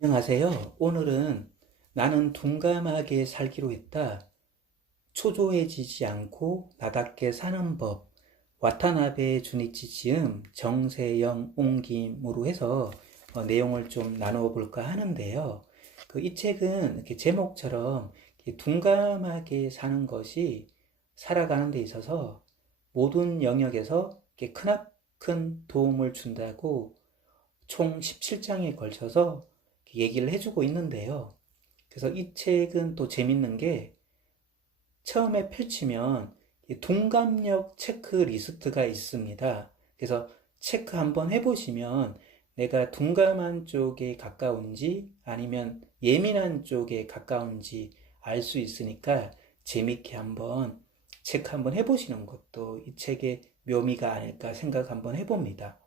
안녕하세요. 오늘은 나는 둔감하게 살기로 했다. 초조해지지 않고 나답게 사는 법. 와타나베 주니치 지음 정세영 옹김으로 해서 내용을 좀 나누어 볼까 하는데요. 이 책은 이렇게 제목처럼 이렇게 둔감하게 사는 것이 살아가는 데 있어서 모든 영역에서 이렇게 크나큰 도움을 준다고 총 17장에 걸쳐서 얘기를 해주고 있는데요. 그래서 이 책은 또 재밌는 게 처음에 펼치면 동감력 체크리스트가 있습니다. 그래서 체크 한번 해보시면 내가 둔감한 쪽에 가까운지 아니면 예민한 쪽에 가까운지 알 수 있으니까 재밌게 한번 체크 한번 해보시는 것도 이 책의 묘미가 아닐까 생각 한번 해봅니다.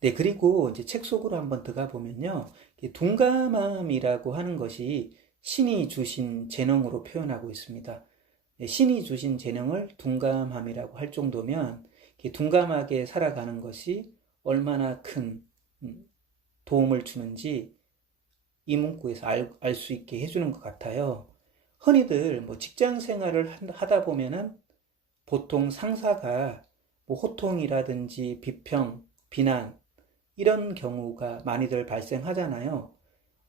네, 그리고 이제 책 속으로 한번 들어가 보면요. 둔감함이라고 하는 것이 신이 주신 재능으로 표현하고 있습니다. 네, 신이 주신 재능을 둔감함이라고 할 정도면 둔감하게 살아가는 것이 얼마나 큰 도움을 주는지 이 문구에서 알 수 있게 해주는 것 같아요. 흔히들 뭐 직장 생활을 하다 보면은 보통 상사가 뭐 호통이라든지 비평, 비난 이런 경우가 많이들 발생하잖아요.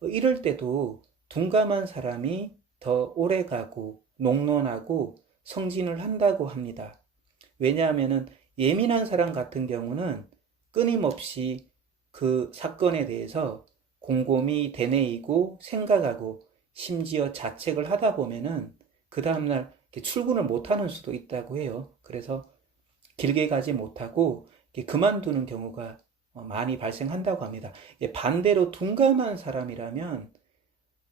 이럴 때도 둔감한 사람이 더 오래가고 농론하고 성진을 한다고 합니다. 왜냐하면 예민한 사람 같은 경우는 끊임없이 그 사건에 대해서 곰곰이 되뇌이고 생각하고 심지어 자책을 하다 보면은 그 다음날 출근을 못하는 수도 있다고 해요. 그래서 길게 가지 못하고 그만두는 경우가 많이 발생한다고 합니다. 반대로 둔감한 사람이라면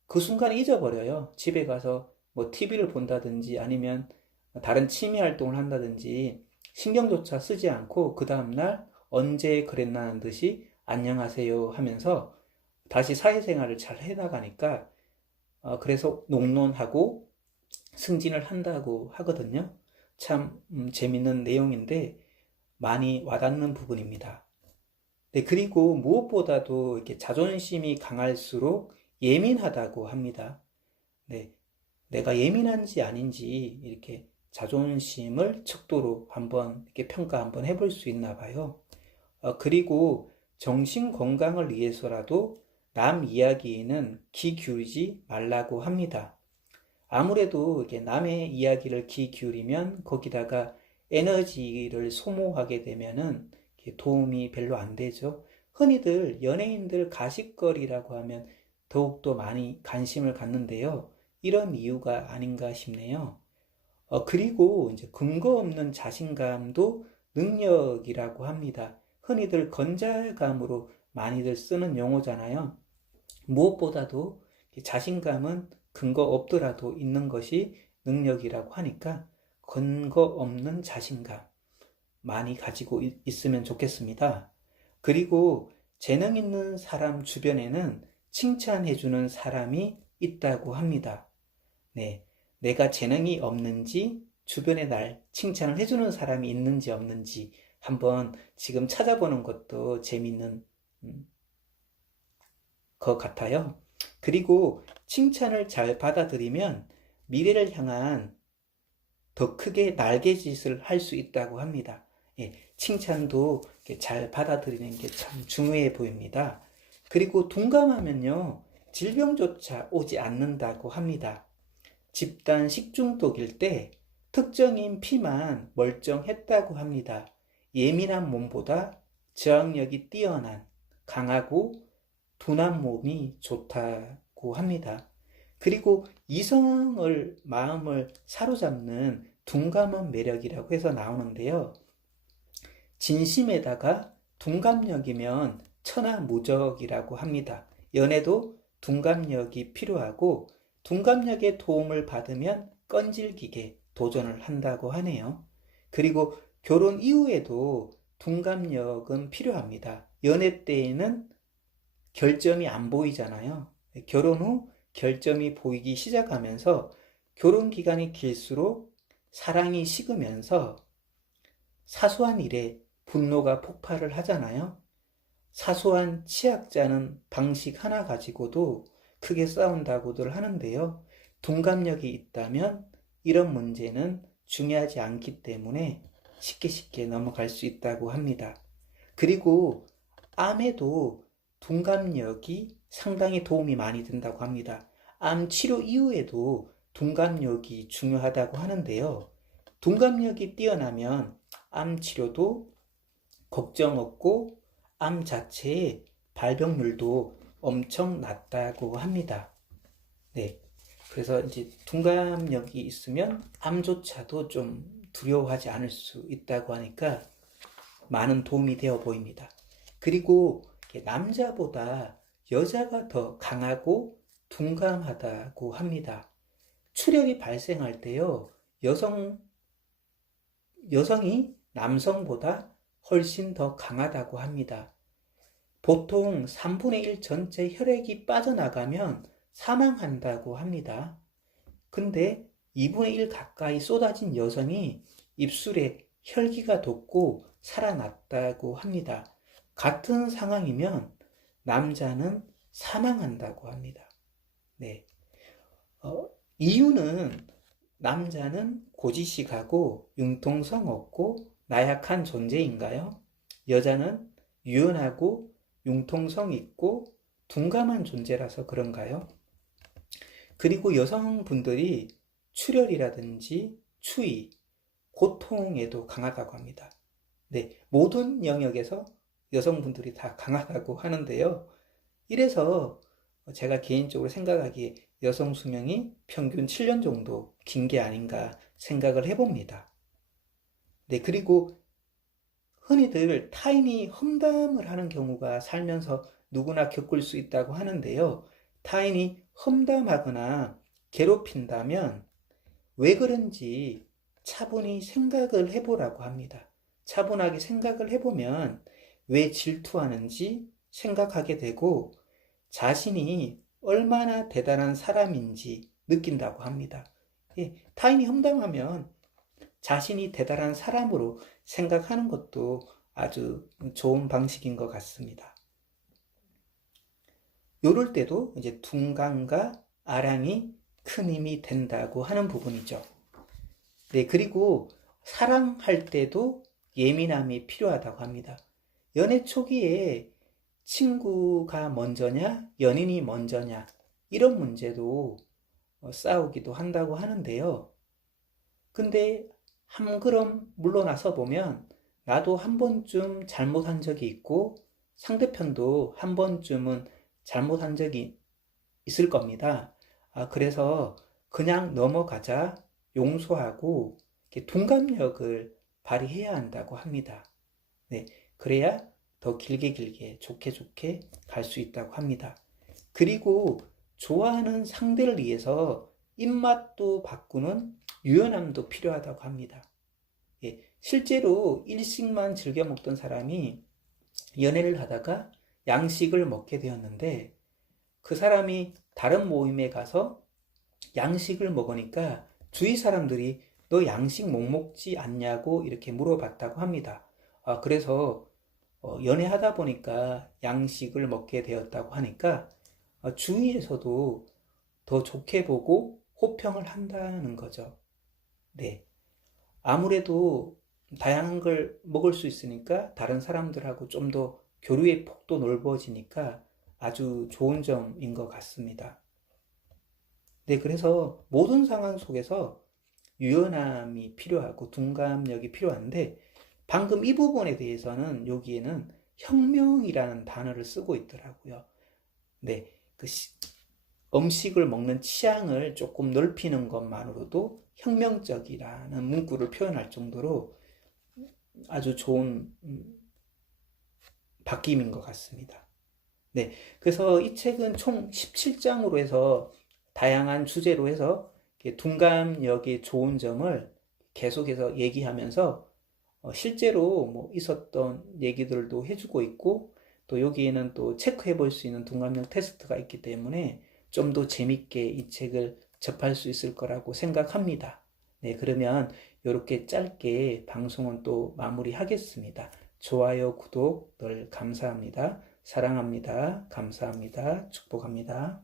그 순간 잊어버려요. 집에 가서 뭐 TV를 본다든지 아니면 다른 취미 활동을 한다든지 신경조차 쓰지 않고 그 다음날 언제 그랬나는 듯이 안녕하세요 하면서 다시 사회생활을 잘 해나가니까 그래서 농론하고 승진을 한다고 하거든요. 참 재밌는 내용인데 많이 와닿는 부분입니다. 네, 그리고 무엇보다도 이렇게 자존심이 강할수록 예민하다고 합니다. 네, 내가 예민한지 아닌지 이렇게 자존심을 척도로 한번 이렇게 평가 한번 해볼 수 있나 봐요. 그리고 정신 건강을 위해서라도 남 이야기에는 귀 기울이지 말라고 합니다. 아무래도 이렇게 남의 이야기를 귀 기울이면 거기다가 에너지를 소모하게 되면은 도움이 별로 안 되죠. 흔히들 연예인들 가십거리라고 하면 더욱더 많이 관심을 갖는데요. 이런 이유가 아닌가 싶네요. 그리고 이제 근거 없는 자신감도 능력이라고 합니다. 흔히들 건잘감으로 많이들 쓰는 용어잖아요. 무엇보다도 자신감은 근거 없더라도 있는 것이 능력이라고 하니까 근거 없는 자신감 많이 가지고 있으면 좋겠습니다. 그리고 재능 있는 사람 주변에는 칭찬해주는 사람이 있다고 합니다. 네, 내가 재능이 없는지 주변에 날 칭찬을 해주는 사람이 있는지 없는지 한번 지금 찾아보는 것도 재밌는 것 같아요. 그리고 칭찬을 잘 받아들이면 미래를 향한 더 크게 날개짓을 할 수 있다고 합니다. 예, 칭찬도 잘 받아들이는 게 참 중요해 보입니다. 그리고 둔감하면요, 질병조차 오지 않는다고 합니다. 집단 식중독일 때 특정인 피만 멀쩡했다고 합니다. 예민한 몸보다 저항력이 뛰어난 강하고 둔한 몸이 좋다고 합니다. 그리고 이성을 마음을 사로잡는 둔감한 매력이라고 해서 나오는데요. 진심에다가 둔감력이면 천하무적이라고 합니다. 연애도 둔감력이 필요하고 둔감력의 도움을 받으면 끈질기게 도전을 한다고 하네요. 그리고 결혼 이후에도 둔감력은 필요합니다. 연애 때에는 결점이 안 보이잖아요. 결혼 후 결점이 보이기 시작하면서 결혼 기간이 길수록 사랑이 식으면서 사소한 일에 분노가 폭발을 하잖아요. 사소한 치약 짜는 방식 하나 가지고도 크게 싸운다고들 하는데요. 둔갑력이 있다면 이런 문제는 중요하지 않기 때문에 쉽게 넘어갈 수 있다고 합니다. 그리고 암에도 둔갑력이 상당히 도움이 많이 된다고 합니다. 암 치료 이후에도 둔갑력이 중요하다고 하는데요. 둔갑력이 뛰어나면 암 치료도 걱정 없고 암 자체의 발병률도 엄청 낮다고 합니다. 네. 그래서 이제 둔갑력이 있으면 암조차도 좀 두려워하지 않을 수 있다고 하니까 많은 도움이 되어 보입니다. 그리고 남자보다 여자가 더 강하고 둔감하다고 합니다. 출혈이 발생할 때요, 여성이 남성보다 훨씬 더 강하다고 합니다. 보통 3분의 1 전체 혈액이 빠져나가면 사망한다고 합니다. 근데 2분의 1 가까이 쏟아진 여성이 입술에 혈기가 돋고 살아났다고 합니다. 같은 상황이면 남자는 사망한다고 합니다. 네. 이유는 남자는 고지식하고 융통성 없고 나약한 존재인가요? 여자는 유연하고 융통성 있고 둔감한 존재라서 그런가요? 그리고 여성분들이 출혈이라든지 추위, 고통에도 강하다고 합니다. 네, 모든 영역에서 여성분들이 다 강하다고 하는데요. 이래서 제가 개인적으로 생각하기에 여성 수명이 평균 7년 정도 긴 게 아닌가 생각을 해봅니다. 네, 그리고 흔히들 타인이 험담을 하는 경우가 살면서 누구나 겪을 수 있다고 하는데요. 타인이 험담하거나 괴롭힌다면 왜 그런지 차분히 생각을 해보라고 합니다. 차분하게 생각을 해보면 왜 질투하는지 생각하게 되고 자신이 얼마나 대단한 사람인지 느낀다고 합니다. 예, 타인이 험담하면 자신이 대단한 사람으로 생각하는 것도 아주 좋은 방식인 것 같습니다. 요럴 때도 이제 둔감과 아량이 큰 힘이 된다고 하는 부분이죠. 네, 그리고 사랑할 때도 예민함이 필요하다고 합니다. 연애 초기에 친구가 먼저냐, 연인이 먼저냐, 이런 문제도 싸우기도 한다고 하는데요. 근데 한 걸음 물러나서 보면 나도 한 번쯤 잘못한 적이 있고 상대편도 한 번쯤은 잘못한 적이 있을 겁니다. 그래서 그냥 넘어가자, 용서하고 동감력을 발휘해야 한다고 합니다. 네, 그래야 더 길게 좋게 갈 수 있다고 합니다. 그리고 좋아하는 상대를 위해서 입맛도 바꾸는 유연함도 필요하다고 합니다. 예, 실제로 일식만 즐겨 먹던 사람이 연애를 하다가 양식을 먹게 되었는데 그 사람이 다른 모임에 가서 양식을 먹으니까 주위 사람들이 너 양식 못 먹지 않냐고 이렇게 물어봤다고 합니다. 그래서 연애하다 보니까 양식을 먹게 되었다고 하니까 주위에서도 더 좋게 보고 호평을 한다는 거죠. 네. 아무래도 다양한 걸 먹을 수 있으니까 다른 사람들하고 좀 더 교류의 폭도 넓어지니까 아주 좋은 점인 것 같습니다. 네, 그래서 모든 상황 속에서 유연함이 필요하고 둔감력이 필요한데 방금 이 부분에 대해서는 여기에는 혁명이라는 단어를 쓰고 있더라고요. 네, 음식을 먹는 취향을 조금 넓히는 것만으로도 혁명적이라는 문구를 표현할 정도로 아주 좋은 바뀜인 것 같습니다. 네, 그래서 이 책은 총 17장으로 해서 다양한 주제로 해서 둔감력의 좋은 점을 계속해서 얘기하면서 실제로 뭐 있었던 얘기들도 해주고 있고 또 여기에는 또 체크해 볼 수 있는 둔감력 테스트가 있기 때문에 좀 더 재밌게 이 책을 접할 수 있을 거라고 생각합니다. 네, 그러면 이렇게 짧게 방송은 또 마무리하겠습니다. 좋아요, 구독 늘 감사합니다. 사랑합니다. 감사합니다. 축복합니다.